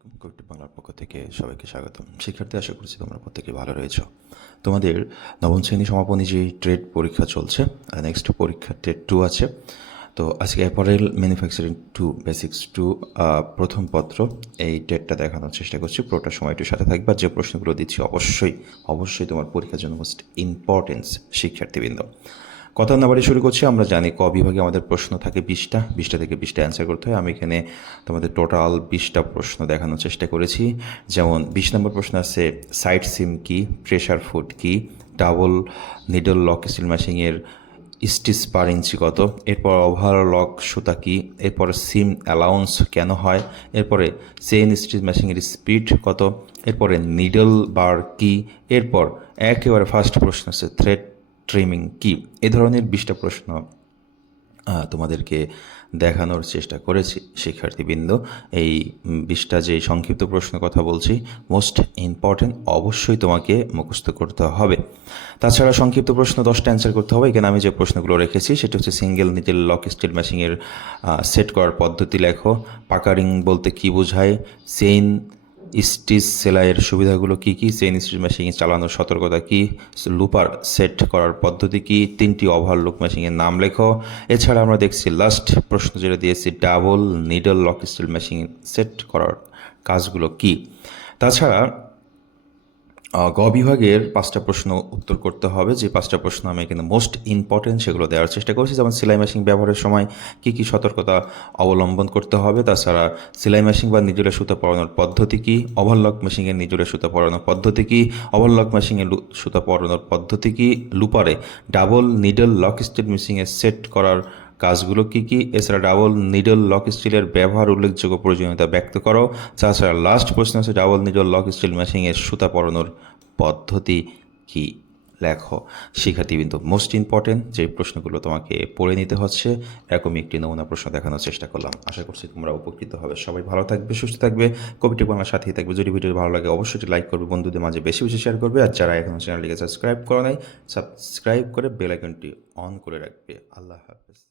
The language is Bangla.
আলাইকুম কবিটি বাংলার পক্ষ থেকে সবাইকে স্বাগতম। শিক্ষার্থী, আশা করছি তোমরা প্রত্যেকে ভালো রয়েছো। তোমাদের নবম শ্রেণি সমাপনী যে ট্রেড পরীক্ষা চলছে নেক্সট পরীক্ষা ট্রেড টু আছে। তো আজকে apparel manufacturing two basics two প্রথম পত্র, এই ট্রেডটা দেখানোর চেষ্টা করছি। পুরোটা সময় একটু সাথে থাকবে যে প্রশ্নগুলো দিচ্ছি, অবশ্যই অবশ্যই তোমার পরীক্ষার জন্য মোস্ট ইম্পর্টেন্স শিক্ষার্থীবৃন্দ। কথা না বাড়ি শুরু করছি, আমরা জানি ক বিভাগে আমাদের প্রশ্ন থাকে বিশটা বিশটা থেকে বিশটা অ্যান্সার করতে হয়। আমি এখানে তোমাদের টোটাল বিশটা প্রশ্ন দেখানোর চেষ্টা করেছি। যেমন, বিশ নম্বর প্রশ্ন আছে সাইড সিম কি? প্রেশার ফুড কি? ডাবল নিডল লক স্টিল ম্যাশিংয়ের স্টিচ পার ইঞ্চি কত? এরপর ওভার লক সুতা কি? এরপর সিম অ্যালাউন্স কেন হয়? এরপরে চেইন স্টিচ ম্যাশিংয়ের স্পিড কত? এরপরে নিডল বার কি? এরপর একেবারে ফার্স্ট প্রশ্ন আছে থ্রেড ট্রিমিং কি? এ ধরনের বিশটা প্রশ্ন তোমাদেরকে দেখানোর চেষ্টা করেছি, শিক্ষার্থীবৃন্দ। এই বিশটা যে সংক্ষিপ্ত প্রশ্ন কথা বলছি মোস্ট ইম্পর্টেন্ট অবশ্যই তোমাকে মুখস্থ করতে হবে। তাছাড়া সংক্ষিপ্ত প্রশ্ন দশটা অ্যান্সার করতে হবে। এখানে আমি যে প্রশ্নগুলো রেখেছি, সেটা হচ্ছে সিঙ্গেল নিটেল লক স্টিল ম্যাশিংয়ের সেট করার পদ্ধতি লেখো। পাকারিং বলতে কি বোঝায়? চেইন স্টিচ সেলাইয়ের সুবিধাগুলো কি কি? চেইন স্টিচ মেশিন চালানোর সতর্কতা কি? লুপার সেট করার পদ্ধতি কি? তিনটি ওভারলুক মেশিনের নাম লেখো। এছাড়া আমরা দেখছি লাস্ট প্রশ্ন যেটা দিয়েছি, double needle lock stitch machine set করার কাজগুলো কি? তাছাড়া গ বিভাগের পাঁচটা প্রশ্ন উত্তর করতে হবে। যে পাঁচটা প্রশ্ন আমি এখানে মোস্ট ইম্পর্টেন্ট সেগুলো দেওয়ার চেষ্টা করছি। যেমন সেলাই মেশিন ব্যবহারের সময় কী কী সতর্কতা অবলম্বন করতে হবে? তাছাড়া সেলাই মেশিন বা নিজেরা সুতা পরানোর পদ্ধতি কী? ওভারলক মেশিনের নিজেরা সুতা পরানোর পদ্ধতি কী? ওভারলক মেশিনে সুতা পরানোর পদ্ধতি কী? লুপারে ডাবল নিডল লক স্টেট মেশিনে সেট করার কাজগুলো কি কি? এছাড়া ডাবল নিডল লক স্টিলের ব্যবহার উল্লেখযোগ্য প্রয়োজনীয়তা ব্যক্ত করো। তাছাড়া লাস্ট প্রশ্ন আছে, ডাবল নিডল লক স্টিল মেশিনের সুতা পরানোর পদ্ধতি কি? লেখো। শিক্ষার্থীবৃন্দ মোস্ট ইম্পর্টেন্ট যে প্রশ্নগুলো তোমাকে পড়ে নিতে হচ্ছে, এরকমই একটি নমুনা প্রশ্ন দেখানোর চেষ্টা করলাম। আশা করছি তোমরা উপকৃত হবে। সবাই ভালো থাকবে, সুস্থ থাকবে। কবিটি বাংলার সাথেই থাকবে। যদি ভিডিও ভালো লাগে, অবশ্যই লাইক করবে, বন্ধুদের মাঝে বেশি বেশি শেয়ার করবে। আর যারা এখনও চ্যানেলটিকে সাবস্ক্রাইব করো নাই সাবস্ক্রাইব করে বেল আইকনটি অন করে রাখবে। আল্লাহ হাফেজ।